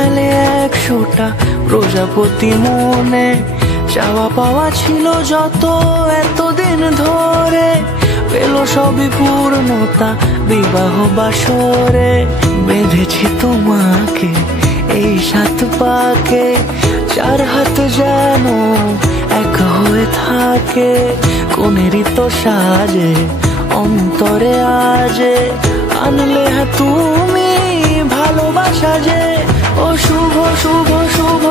মেলে 100টা প্রজাপতি মনে, চাওয়া পাওয়া ছিল যত এতদিন ধরে, পেল সবই পূর্ণতা বিবাহ বাসরে। বেঁধেছি তোমাকে এই 7 পাকে, 4 হাত যেন এক হয়ে থাকে। কোনেরই তো সাজে অন্তরে আজে, আনলে তুমি ভালোবাসা যে। ও শুভ শুভ শুভ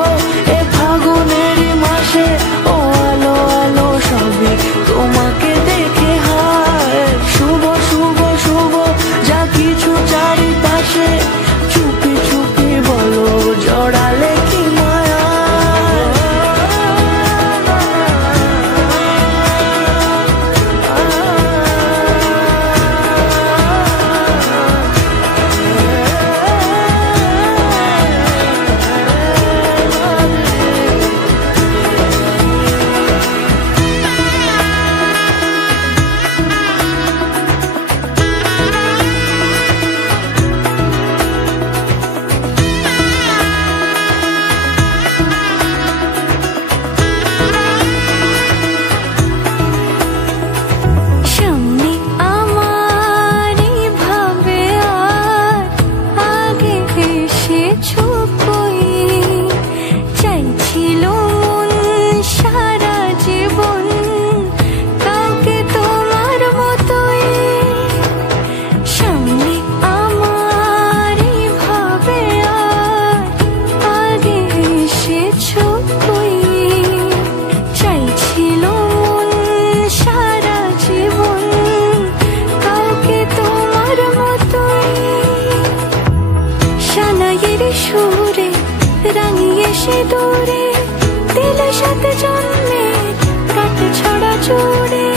এ ফাগুনেরই মাসে, ও আলো আলো সবে তোমাকে দেখে হায়। শুভ শুভ শুভ যা কিছু চারিপাশে, চুপি চুপি বলো জড়ালে কি মায়া। সুরে রাঙিয়ে সে দূরে, দিলে 7 জন্মে কাট ছড়া জোড়ে।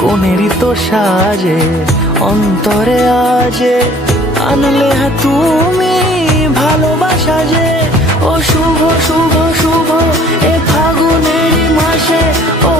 কোনেরই তো সাজে অন্তরে আজে, আনলে তুমি ভালোবাসা যে। ও শুভ শুভ শুভ এ ফাগুনেরই মাসে, ও